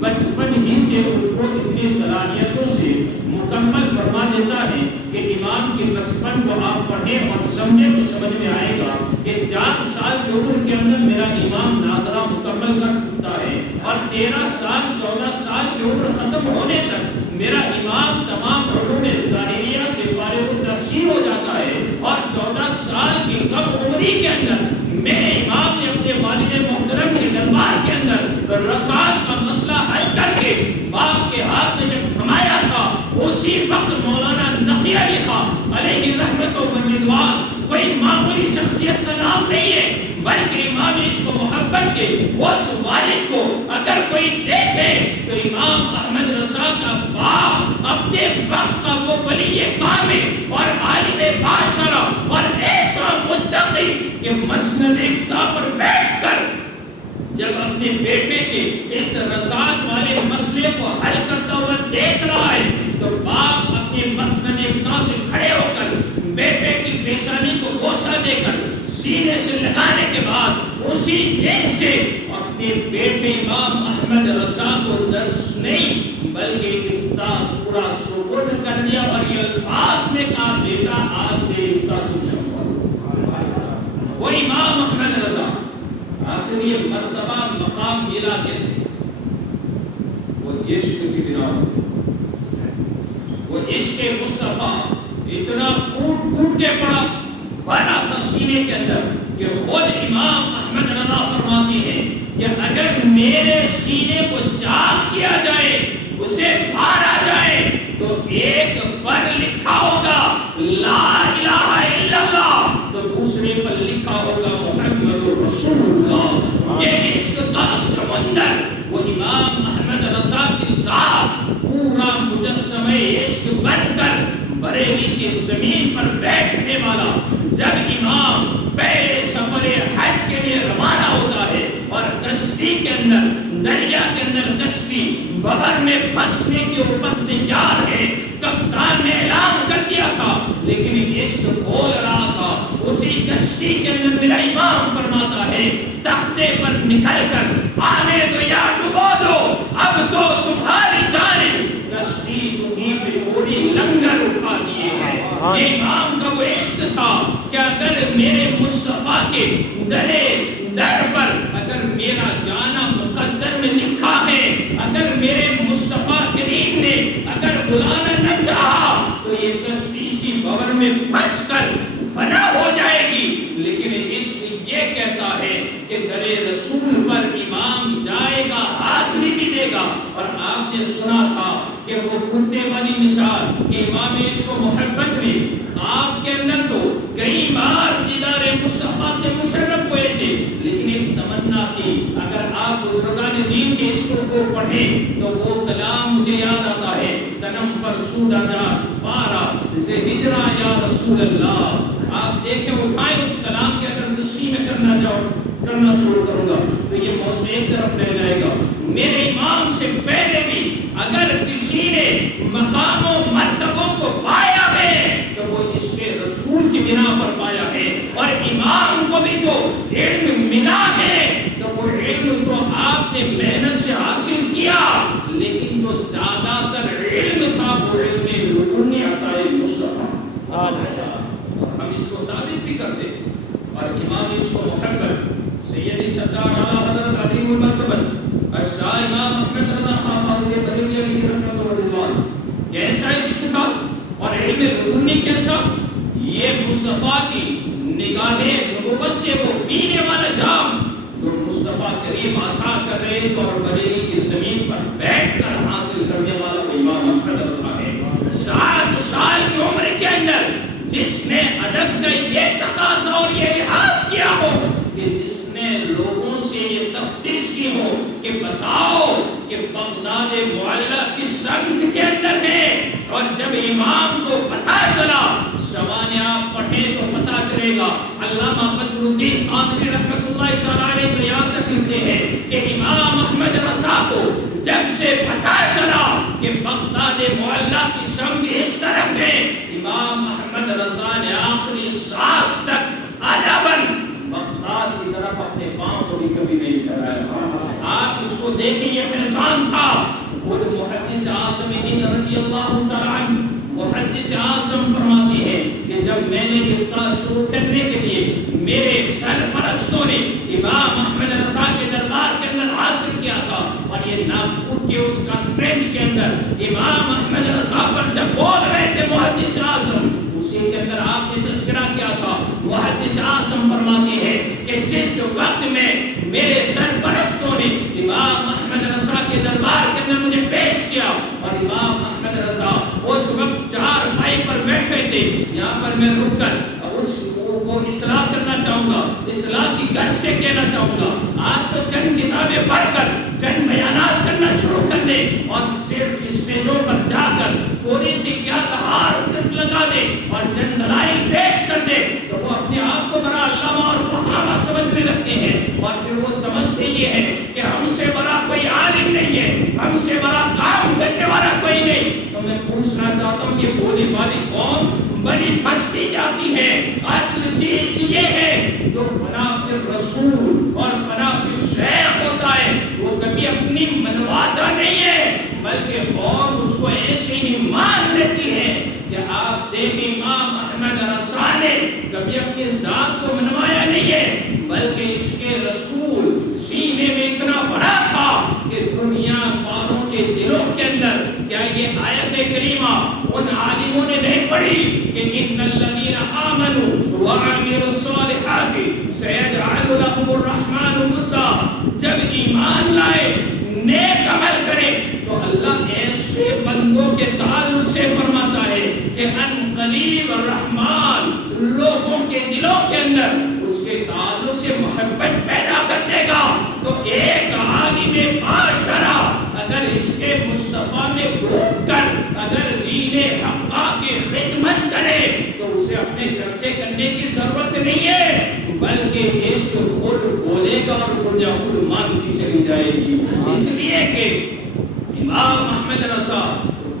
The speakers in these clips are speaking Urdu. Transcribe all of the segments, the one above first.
بچپن ہی سے ان کو اتنی صلاحیتوں سے مکمل فرما دیتا ہے کہ امام کے بچپن کو آپ پڑھیں اور سمجھیں تو سمجھ میں آئے گا کہ 4 سال کی عمر کے اندر میرا امام ناظرہ مکمل کر چکتا ہے اور 13 سال 14 سال کی عمر ختم ہونے تک میرا امام تمام علوم ظاہریہ سے فارغ التحصیل ہو جاتا ہے اور 14 سال کی کم عمری کے اندر میرے امام نے اپنے والد محترم کے دربار کے اندر رضاعت کا مسئلہ حل کر کے باپ کے ہاتھ میں جب تھمایا تھا اسی وقت مولانا نقی علی خان علیہ رحمت و رضوان کوئی معمولی شخصیت کا نام نہیں ہے بلکہ امام عشق و محبت کے اس والد کو اگر کوئی دیکھے تو امام احمد رضا کا باپ اپنے وقت کا وہ ولی کامل اور عالم باشرہ اور ایسا متقی کہ مسند اقتا پر بیٹھ کر جب اپنے بیٹے کے اس رضاعت والے مسئلے کو حل کرتا ہوا دیکھ رہا ہے تو باپ اپنے مسند اقتا سے کھڑے ہو کر بیٹے کی پیشانی کو بوسہ دے کر سینے سے لگانے کے بعد اسی دن سے اپنے بیٹے امام احمد رضا کو درس نہیں بلکہ افتاح پورا سپرد کر دیا اور یہ الفاظ میں کہا بیٹا آج سے افتاح تم سنبھالو۔ وہ امام احمد رضا آخر یہ مرتبہ مقام ملا کیسے؟ وہ عشق کی بنا وہ عشق مصطفیٰ اتنا کوٹ کے پڑا بنا تھا سینے کے اندر کہ خود امام احمد رضا فرماتی ہیں کہ اگر میرے سینے کو چاک کیا جائے اسے مارا جائے تو ایک پر لکھا ہوگا لا الہ الا اللہ تو دوسرے پر لکھا ہوگا محمد رسول اللہ۔ یہ عشق کا سمندر وہ امام احمد رضا کی ذات پورا مجسمہ عشق بن کر بریلی کی زمین پر بیٹھنے والا جب امام پہلے سفر حج کے لیے روانہ ہوتا ہے اور کشتی کے اندر دریا کے اندر کشتی بحر میں پھنسنے کے اوپر تیار ہے کپتان نے اعلان کر دیا تھا لیکن عشق بول رہا تھا اسی کشتی کے اندر میرا امام فرماتا ہے تختے پر نکل کر آنے دو یا ڈبو دو اب تو تمہاری جانب کشتی تمہیں پہ چھوڑی لنگر اٹھا لیے ہیں۔ یہ امام کا وہ عشق تھا کہ اگر میرے مصطفیٰ کے در پر اگر میرا جانا مقدر میں لکھا ہے اگر میرے مصطفیٰ کریم نے اگر بلانا نہ چاہا تو یہ کشتی اسی بحر میں پھنس کر فنا ہو جائے گی لیکن عشق یہ کہتا ہے کہ در رسول پر امام جائے گا حاضری بھی دے گا۔ اور آپ نے سنا تھا کہ وہ کتے والی مثال کہ امام عشق و محبت نے خواب کے اندر تو کئی بار دیدار مصطفیٰ سے مشرف ہوئے تھے لیکن ایک تمنا تھی اگر آپ بزرگان دین کے عشق کو پڑھیں تو وہ کلام مجھے یاد آتا ہے تنم فرسود آجات پارا سے ہجرہ یا رسول اللہ۔ آپ دیکھیں اٹھائیں اس کلام کے اگر تسلیم کرنا شروع کروں گا تو یہ موضوع ایک طرف رہ جائے گا۔ میرے امام سے پہلے بھی اگر کسی نے مقام و مرتبوں کو پایا ہے تو وہ اس کے رسول کی بنا پر پایا ہے اور امام کو بھی جو علم ملا ہے تو وہ علم تو آپ نے محنت سے حاصل کیا لیکن جو زیادہ تر علم تھا وہ علم لدنی عطائے مصطفیٰ ہم اس کو ثابت بھی کرتے اور امام اس کو محبت سیدی سردار اعلیٰ حضرت عظیم المرتبت اشراء امام احمد رضا خان فاضل بریلوی علیہ رحمۃ و رضوان کیسا عشق تھا اور علم لدنی کیسا یہ مصطفیٰ کی نگاہ نبوت سے وہ پینے والا جام جو مصطفیٰ کریم عطا کر رہے تھے اور بریلی کی زمین پر بیٹھ کر حاصل کرنے والا وہ امام احمد رضا ہے۔ 7 سال کی عمر کے اندر جس نے ادب کا یہ تقاضا اور یہ لحاظ کیا ہو کہ جس نے لوگوں سے یہ تفتیش کی ہو کہ بتاؤ کہ بغداد معلیٰ کس سمت کے اندر ہے اور جب امام کو پتہ چلا سوانح پڑھیں تو پتہ چلے گا۔ علامہ بدر الدین قادری رحمۃ اللہ تعالیٰ علیہ تو یہاں تک لکھتے ہیں کہ امام احمد رضا کو جب سے پتہ چلا کہ بغداد معلیٰ کی سمت اس طرف ہے امام احمد رضا نے آخری سانس تک ادباً بغداد کی طرف اپنے پاؤں کو بھی کبھی نہیں پھیلایا۔ آپ اس کو دیکھیں یہ فیضان تھا خود محدث اعظم ہند رضی اللہ تعالیٰ محدث اعظم فرماتے ہیں کہ جب میں نے افطار شروع کرنے کے لیے میرے سرپرستوں نے امام احمد رضا کے دربار کے اندر حاصل کیا تھا، اور یہ ناگپور کے اس کانفرنس کے اندر امام احمد رضا پر جب بول رہے تھے محدث اعظم، اسی کے اندر آپ نے تذکرہ کیا تھا۔ محدث اعظم فرماتے ہیں کہ جس وقت میں میرے سرپرستوں نے امام احمد رضا کے دربار کے اندر مجھے پیش کیا، اور امام احمد رضا اس وقت چار پائی پر بیٹھے تھے، یہاں پر میں رک کر اس کو اصلاح کرنا چاہوں گا، اصلاح کی غرض سے کہنا چاہوں گا، آج تو چند کتابیں پڑھ کر چند بیانات کرنا شروع کر دے اور صرف اسٹیجوں پر جا کر تھوڑی سی کیا کہار لگا دے اور چند دلائل پیش کر دے تو وہ اپنے آپ کو بڑا علامہ اور فہامہ سمجھنے لگتے ہیں، اور پھر وہ سمجھتے یہ ہے کہ ہم سے بڑا کوئی عالم نہیں ہے، ہم سے بڑا کام کرنے والا کوئی نہیں۔ تو میں پوچھنا چاہتا ہوں یہ بولنے والی قوم بڑی پھنستی جاتی ہے۔ اصل چیز یہ ہے جو فنا فی الرسول اور فنا فی الشیخ ہوتا ہے وہ کبھی اپنی منواتا نہیں ہے، بلکہ قوم اس کو ایسے ہی مان لیتی ہے کہ آپ دیکھیں امام احمد رضا نے کبھی اپنی ذات کو منوایا نہیں ہے، بلکہ اس کے رسول سینے میں اتنا بڑا تھا کہ دنیا والوں کے دلوں کے اندر کیا یہ آیت کریمہ ان عالموں نے نہیں پڑھی کہ ان الذین آمنوا وعملوا الصالحات سیجعل لهم الرحمن ودا، جب ایمان لائے نیک عمل کرے تو اللہ ایسے بندوں کے تعلق سے فرماتا ہے کہ ان قریب الرحمن لوگوں کے دلوں کے اندر اس کے تعلق سے محبت پیدا کر دے گا۔ تو ایک عالم معاشرہ اگر اس کے مصطفیٰ میں ڈوب کر اگر دین حقہ کی خدمت کرے تو اسے اپنے چرچے کرنے کی ضرورت نہیں ہے، بلکہ عشق خود بولے گا اور دنیا خود مانتی چلی جائے گی۔ اس لیے کہ امام احمد رضا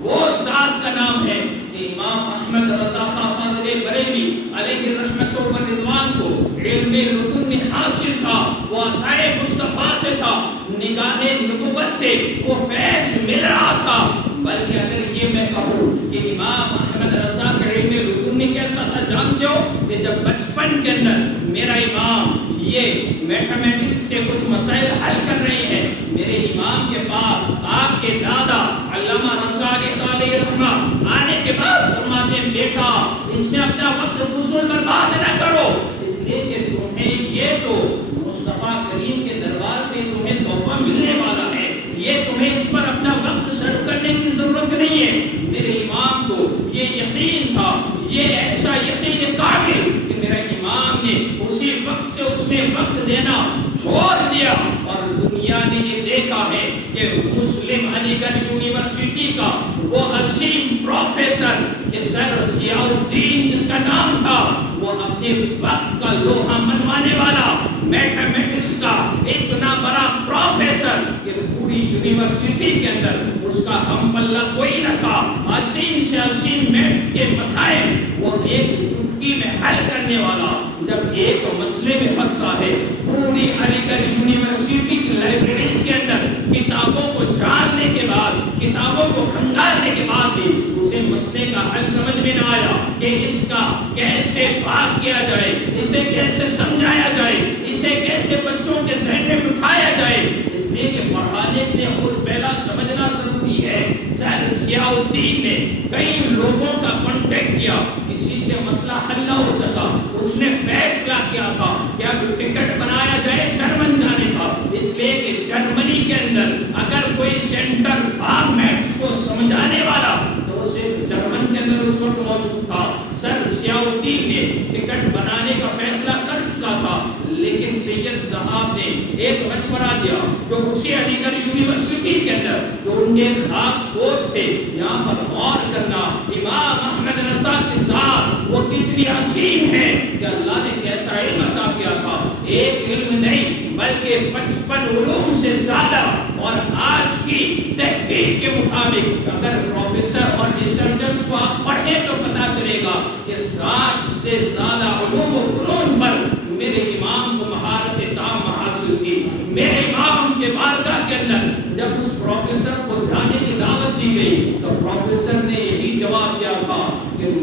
وہ ذات کا نام ہے کہ امام احمد رضا خان فاضل بریلوی علیہ رحمت و رضوان کو علم لدن حاصل تھا، وہ عطائے مصطفیٰ سے تھا، نگاہ نبوت سے وہ فیض مل رہا تھا۔ بلکہ اگر یہ میں کہوں کہ امام احمد رضا کا علم لدن کیسا تھا جانتے ہو کہ جب بچپن کے اندر میرا امام یہ میتھمیٹکس کے کچھ مسائل حل کر رہے ہیں، میرے امام کے پاس آپ کے دادا علامہ رضا علیہ رحمہ آنے کے بعد فرماتے ہیں بیٹا اس میں اپنا وقت فضول برباد نہ کرو، اس لیے کہ تمہیں یہ تو مصطفیٰ کریم کے دربار سے تمہیں تحفہ ملنے والا ہے، یہ تمہیں اس پر اپنا وقت صرف کرنے کی ضرورت نہیں ہے۔ میرے امام کو یہ یقین تھا، یہ ایسا یقین کامل کہ میرا امام نے اسی وقت سے اس نے وقت دینا چھوڑ دیا، اور دنیا نے یہ دیکھا ہے کہ مسلم علی گڑھ یونیورسٹی کا وہ عظیم پروفیسر کہ سر ضیاء الدین جس کا نام تھا، وہ اپنے وقت کا لوہا منوانے والا میتھمیٹکس کا اتنا بڑا پروفیسر کہ پوری یونیورسٹی کے اندر اس کا ہم پلہ کوئی نہ تھا، عظیم سے عظیم میتھس کے مسائل وہ ایک چٹکی میں حل کرنے والا جب ایک مسئلے میں پھنسا ہے، پوری علی گڑھ یونیورسٹی کی لائبریریز کے اندر کتابوں کو جاننے کے بعد کتابوں کو کھنگالنے کے بعد بھی اسے مسئلے کا حل سمجھ میں نہ آیا کہ اس کا کیسے بات کیا جائے، اسے کیسے سمجھایا جائے، اسے کیسے بچوں کے ذہن میں بٹھایا جائے، اس لیے کہ پڑھانے میں خود پہلا سمجھنا ضروری ہے۔ سر ضیاء الدین نے کئی لوگوں کا کانٹیکٹ کیا، کسی سے مسئلہ حل نہ ہو سکا، اس نے فیصلہ کیا تھا کہ اب ٹکٹ بنایا جائے جرمن جانے کا، اس لیے کہ جرمنی کے اندر اگر کوئی سینٹر تھا میتھس کو سمجھانے والا تو اسے جرمن کے اندر اس وقت موجود تھا۔ سر ضیاء الدین نے ٹکٹ بنانے کا فیصلہ کر چکا تھا، لیکن سید صاحب نے ایک مشورہ دیا جو اسی علی گڑھ یونیورسٹی کے اندر جو ان کے خاص دوست تھے، یہاں پر غور کرنا امام احمد رضا کی ذات وہ کتنی عظیم ہے کہ اللہ نے کیسا علم عطا کیا تھا، ایک علم نہیں بلکہ 55 علوم سے زیادہ، اور آج کی تحقیق کے مطابق اگر پروفیسر اور ریسرچرز کو آپ پڑھیں تو پتا چلے گا کہ 60 سے زیادہ علوم و فنون پر میرے امام کو مہارت تام حاصل تھی۔ میرے امام کے بارگاہ کے اندر جب اس پروفیسر کو جانے کی دعوت دی گئی تو پروفیسر نے یہی جواب دیا تھا کہ